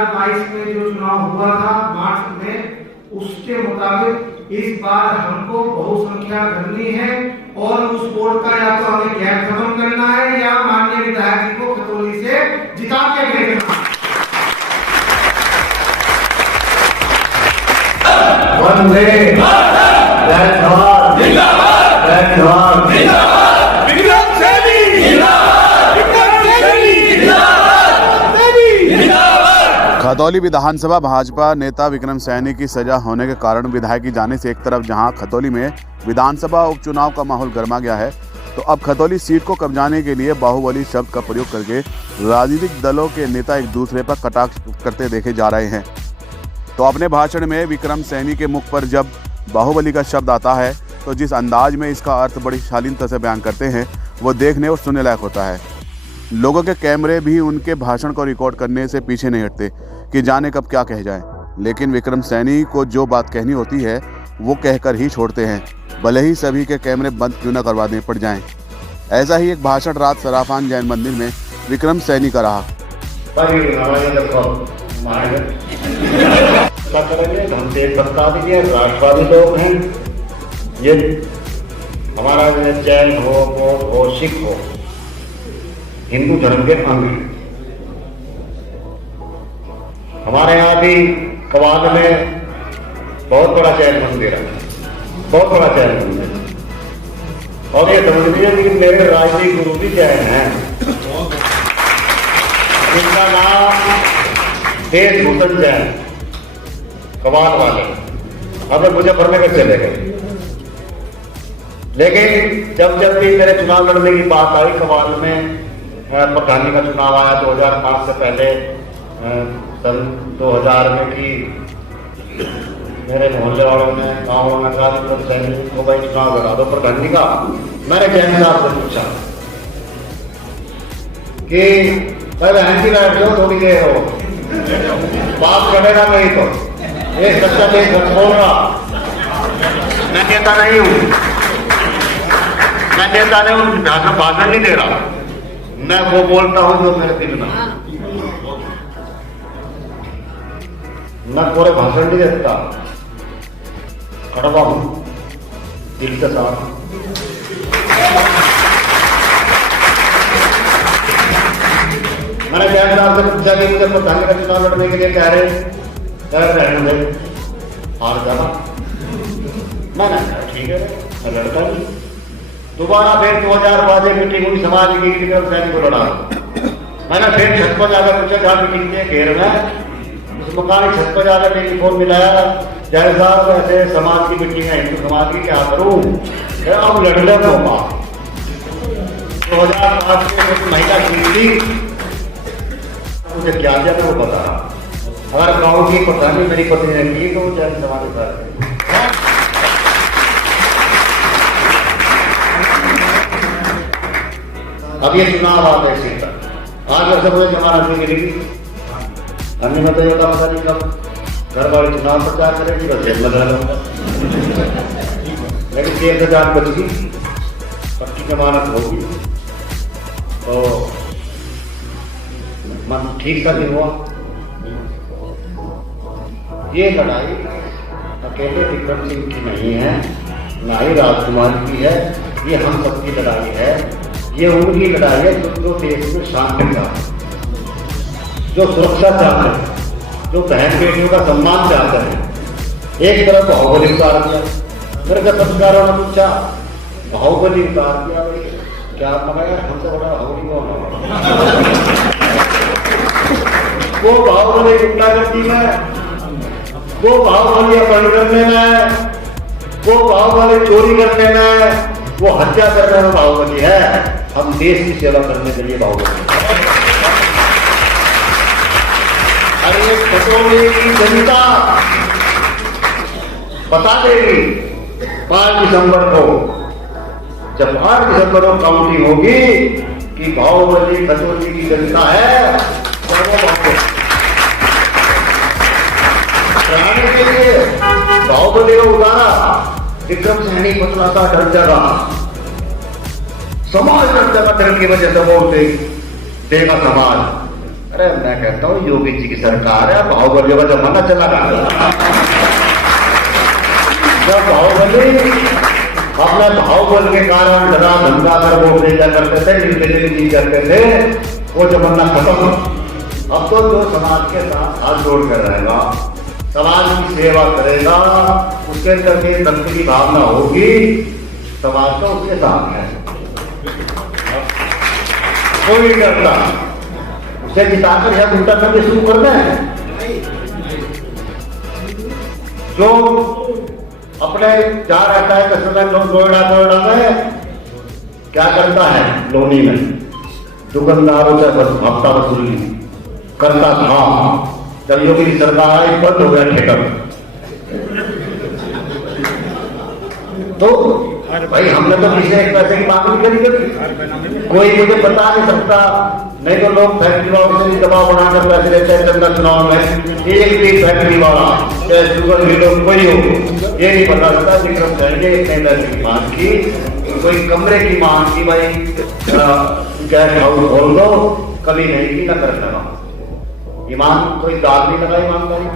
2022 में जो चुनाव हुआ था मार्च में, उसके मुताबिक इस बार हमको बहुसंख्या करनी है और उस वोट का या तो हमें गैर खत्म करना है या माननीय विधायक जी को खतौली से जिता के भेजना। वंदे जिंदाबाद जिंदाबाद जिंदाबाद विक्रम सैनी जिंदाबाद विक्रम सैनी जिंदाबाद जिंदाबाद। खतौली विधानसभा भाजपा नेता विक्रम सैनी की सजा होने के कारण विधायक की जाने से एक तरफ जहां खतौली में विधानसभा उपचुनाव का माहौल गर्मा गया है, तो अब खतौली सीट को कब्जाने के लिए बाहुबली शब्द का प्रयोग करके राजनीतिक दलों के नेता एक दूसरे पर कटाक्ष करते देखे जा रहे हैं। तो अपने भाषण में विक्रम सैनी के मुख पर जब बाहुबली का शब्द आता है तो जिस अंदाज में इसका अर्थ बड़ी शालीनता से बयान करते हैं वो देखने और सुनने लायक होता है। लोगों के कैमरे भी उनके भाषण को रिकॉर्ड करने से पीछे नहीं हटते कि जाने कब क्या कह जाए, लेकिन विक्रम सैनी को जो बात कहनी होती है वो कहकर ही छोड़ते हैं, भले ही सभी के कैमरे बंद क्यों न करवाने पड़ जाएं। ऐसा ही एक भाषण रात सराफान जैन मंदिर में विक्रम सैनी का रहा। राष्ट्रवादी लोग हैं, ये हमारा जैन हो, बौद्ध हो, सिख हो, हिंदू धर्म के अंग हैं। हमारे यहाँ भी कवाल में बहुत बड़ा जैन मंदिर है, बहुत बड़ा जैन मंदिर। और ये समझ लीजिए कि मेरे राजनीतिक गुरु भी जैन हैं, जिनका नाम देश भूषण जैन, कवाल वाले। अब मुझे भरने कर चले गए, लेकिन जब भी मेरे चुनाव लड़ने की बात आई, कवाल में प्रधानी का चुनाव आया 2005 से पहले, सन 2000 में की मेरे मोहल्ले वालों ने, गाँव में कहा तो भाई चुनाव लड़ा दो प्रधानी का। मैंने जैन साहब से पूछा कि बहन की बैठ लो, थोड़ी देर हो, बात करेगा नहीं तो एक सच्चा देश बोल रहा। मैं नेता नहीं हूं, मैं नेता नहीं हूं, भाषण नहीं दे रहा, मैं वो बोलता हूं जो मेरे दिल में। मैं पूरे भाषण नहीं देता, कड़वा हूं दिल के साथ। मैंने जैन साहब से पूछा कि मुझे प्रधानी का चुनाव लड़ने के लिए कह रहे रहने दे, हार जाना। मैंने कहा ठीक है, मैं लड़ता नहीं। दोबारा फिर 2005 में मीटिंग हुई समाज की, विक्रम सैनी को लड़ा। मैंने फिर छत पर जाकर पूछा, जहाँ मीटिंग के घेर में उस मकान छत पर जाकर टेलीफोन मिलाया, जय साहब ऐसे समाज की मीटिंग है, हिंदू समाज की, क्या करूं? अब लड़ने को 2005 में महिला जीती, मुझे क्या क्या वो बता रहा। अगर गाँव की प्रधानी मेरी पत्नी ने की तो जैन समाज कर। अब ये चुनाव आ गए सीट पर, आज वैसे मुझे जमानत नहीं मिलेगी। अन्य में तो ये पता नहीं कब घर वाले चुनाव प्रचार करेगी, बस जेल में रहूंगा। लेकिन जेल से जान बचगी, पक्की जमानत होगी तो मन ठीक सा नहीं हुआ। ये लड़ाई अकेले विक्रम सिंह की नहीं है, ना ही राजकुमार की है, ये हम सबकी लड़ाई है। ये उनकी लड़ाई है जो देश में शांति चाहते हैं, जो सुरक्षा चाहते हैं, जो बहन बेटियों का सम्मान चाहते हैं। एक तरफ बाहुबली उतार दिया, मेरे से पत्रकारों ने पूछा बाहुबली उतार दिया, क्या बताया हमसे बड़ा बाहुबली कौन? वो बाहुबली गुंडागर्दी में, वो बाहुबली अपहरण करने में, वो बाहुबली चोरी करने में, वो हत्या करने में बाहुबली है। हम देश की सेवा करने के लिए बाहुबली। अरे खतौली की जनता बता देगी 5 दिसंबर को, जब 8 दिसंबर को काउंटिंग होगी कि बाहुबली खतौली की जनता है, तो वो कराने के लिए बाहुबली को उतारा। विक्रम सैनी पतला सा डर जाएगा, समाज डर जाएगा, डर की वजह से वोट देगा समाज। अरे मैं कहता हूँ योगी जी की सरकार है, बाहुबली का जमाना चला गया। जब बाहुबली अपना बाहुबल के कारण डरा धमका कर वोट ले जा करते थे, निर्दलीय करते थे, वो जमाना खत्म। अब तो जो समाज के साथ हाथ जोड़ कर रहेगा, समाज की सेवा करेगा, उसके अंदर के भक्ति की भावना होगी, समाज तो उसके साथ है। कोई नहीं करता, उसे जिताकर या उल्टा करके शुरू करना है। जो अपने जा रहता है कस्टमर नोएडा में, क्या करता है, लोनी में दुकानदारों से हफ्ता वसूली करता था। जब योगी की सरकार आई बंद हो गया ठेकर। तो भाई हमने तो किसी एक पैसे की मांग नहीं करी, कोई मुझे बता नहीं सकता। नहीं तो लोग फैक्ट्री वालों से दबाव बनाकर पैसे लेते हैं चंदा चुनाव में। एक भी फैक्ट्री वाला चाहे शुगर लीडर कोई हो, ये नहीं बता सकता विक्रम सैनी ने इतने पैसे की मांग की, कोई कमरे की मांग की, भाई गैस हाउस खोल दो, कभी नहीं की, न कर लगा ईमान, कोई दाद नहीं लगा ईमानदारी में।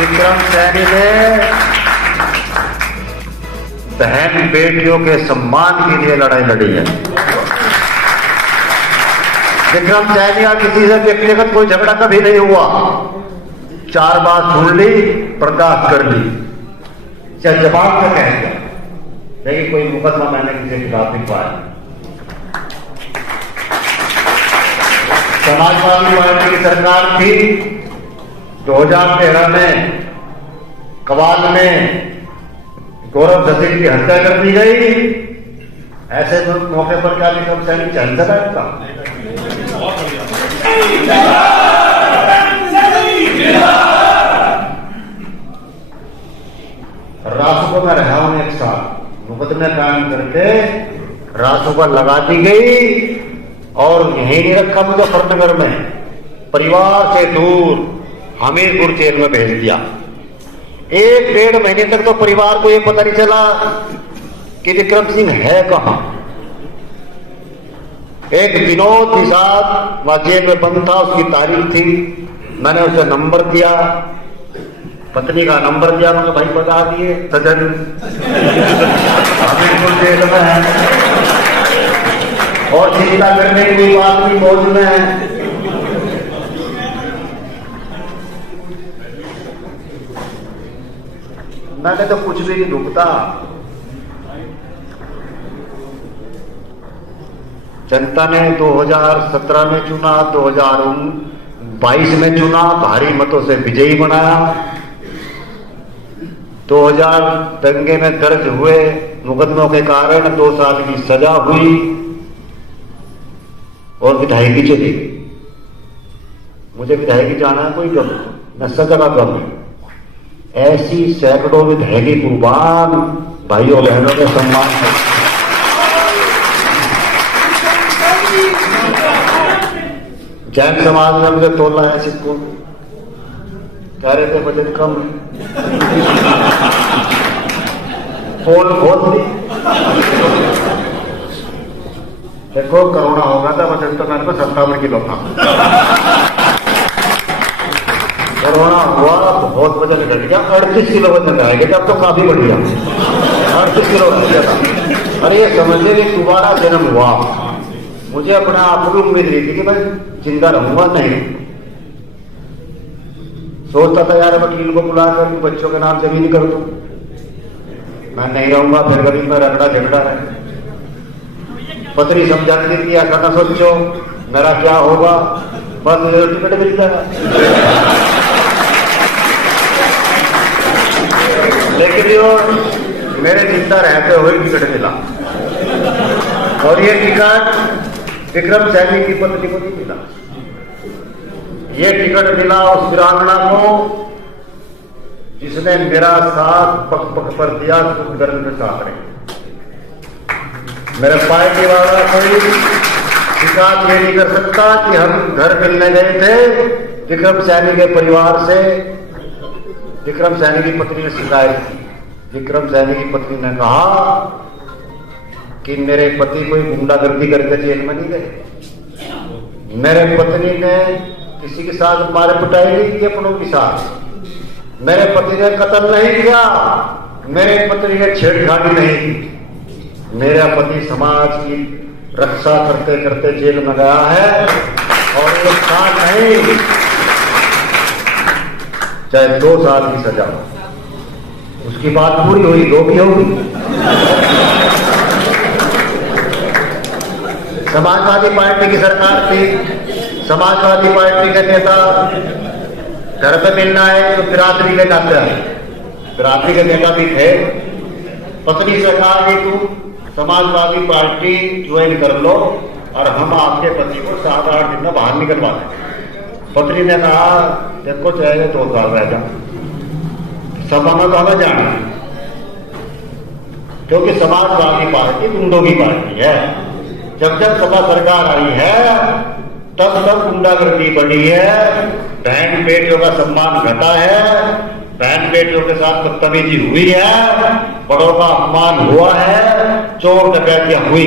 विक्रम सैनी ने बहन बेटियों के सम्मान के लिए लड़ाई लड़ी है। विक्रम सैनी का किसी से व्यक्तिगत कोई झगड़ा कभी नहीं हुआ। 4 बात सुन ली, बर्दाश्त कर ली, चाहे जवाब में कह दिया, लेकिन कोई मुकदमा मैंने किसी के खिलाफ नहीं पाया। समाजवादी पार्टी की सरकार थी, 2013 में कवाल में गौरव धसील की हत्या कर दी गई। ऐसे मौके पर क्या विक्रम सैनी चल सकता? रासुका में रहा हूं 1 साल, मुकदमे कायम करके रासुका लगा दी गई और यहीं नहीं रखा मुजफ्फरनगर में, परिवार से दूर हमीरपुर जेल में भेज दिया। 1-1.5 महीने तक तो परिवार को यह पता नहीं चला कि विक्रम सिंह है कहां। एक विनोद निषाद वहां जेल में बंद था, उसकी तारीख थी, मैंने उसे नंबर दिया, पत्नी का नंबर दिया, उन्होंने भाई बता दिए सजन हमीरपुर जेल में है और चिंता करने की कोई बात नहीं, मौज में है। मैंने तो कुछ भी नहीं रुकता। जनता ने 2017 में चुना, 2022 में चुना, भारी मतों से विजयी बनाया। 2000 दंगे में दर्ज हुए मुकदमों के कारण 2 साल की सजा हुई और विधायकी चली गई। मुझे विधायकी जाना है कोई गम न, सजा का गम है। ऐसी सैकड़ों विधायकी कुर्बान भाइयों बहनों के सम्मान है। जैन समाज ने मुझे तोला है सिक्कों, कह रहे थे बजट कम, पोल खोल दी। देखो कोरोना होगा था, बजट तो मेरे को 57 किलो था। कोरोना हुआ, बहुत वजन घट गया, 38 किलो वजन रह गया, अब तो काफी बढ़ गया, 38 किलो बढ़ गया था। अरे ये समझे कि दोबारा जन्म हुआ। मुझे अपना आप को उम्मीद रही थी कि मैं जिंदा रहूंगा, नहीं। सोचता था यार वकील को बुलाकर बच्चों के नाम जमीन कर दूं, मैं नहीं रहूंगा, फिर कभी मैं रगड़ा झगड़ा है। पत्नी समझाती थी ऐसा ना सोचो मेरा क्या होगा, बस मुझे टिकट मिल जाएगा। लेकिन यो मेरे जिंदा रहते हुए टिकट मिला और ये टिकट विक्रम सैनी की पत्नी को नहीं मिला। ये टिकट मिला उस वीरांगना को जिसने मेरा साथ पक पक पर दिया, सुख दर्द के साथ रहे। मेरे पार्टी वाला कोई शिकायत ये नहीं कर सकता कि हम घर मिलने गए थे विक्रम सैनी के परिवार से। विक्रम सैनी की पत्नी ने शिकायत की। विक्रम सैनी की पत्नी ने कहा कि मेरे पति कोई गुंडागर्दी करके जेल में नहीं गए, मेरे पत्नी ने किसी के साथ मारे पिटाई नहीं की अपनों के साथ। मेरे पति ने कत्ल नहीं किया, मेरे पत्नी ने छेड़खानी नहीं की। मेरा पति समाज की रक्षा करते करते जेल में गया है और 1 साल नहीं चाहे 2 साल की सजा, उसकी बात पूरी हुई 2 भी होगी। समाजवादी पार्टी की सरकार थी, समाजवादी पार्टी के नेता घर पे मिलना है तो बिरादरी के नाते आए, बिरादरी के नेता भी थे। पत्नी से कहा कि तू समाजवादी पार्टी ज्वाइन कर लो और हम आपके पति को 7-8 दिन में बाहर निकलवा दें। पत्नी ने कहा देखो चाहे 2 साल रह जा, सभा में तो हमें जाना है, क्योंकि समाजवादी पार्टी गुंडों की पार्टी है। जब जब सपा सरकार आई है तब तब गुंडागर्दी बढ़ी है, बहन बेटियों का सम्मान घटा है, बहन बेटियों के साथ बदतमीजी हुई है, बड़ों का अपमान हुआ है, चोर डकैतियां हुई।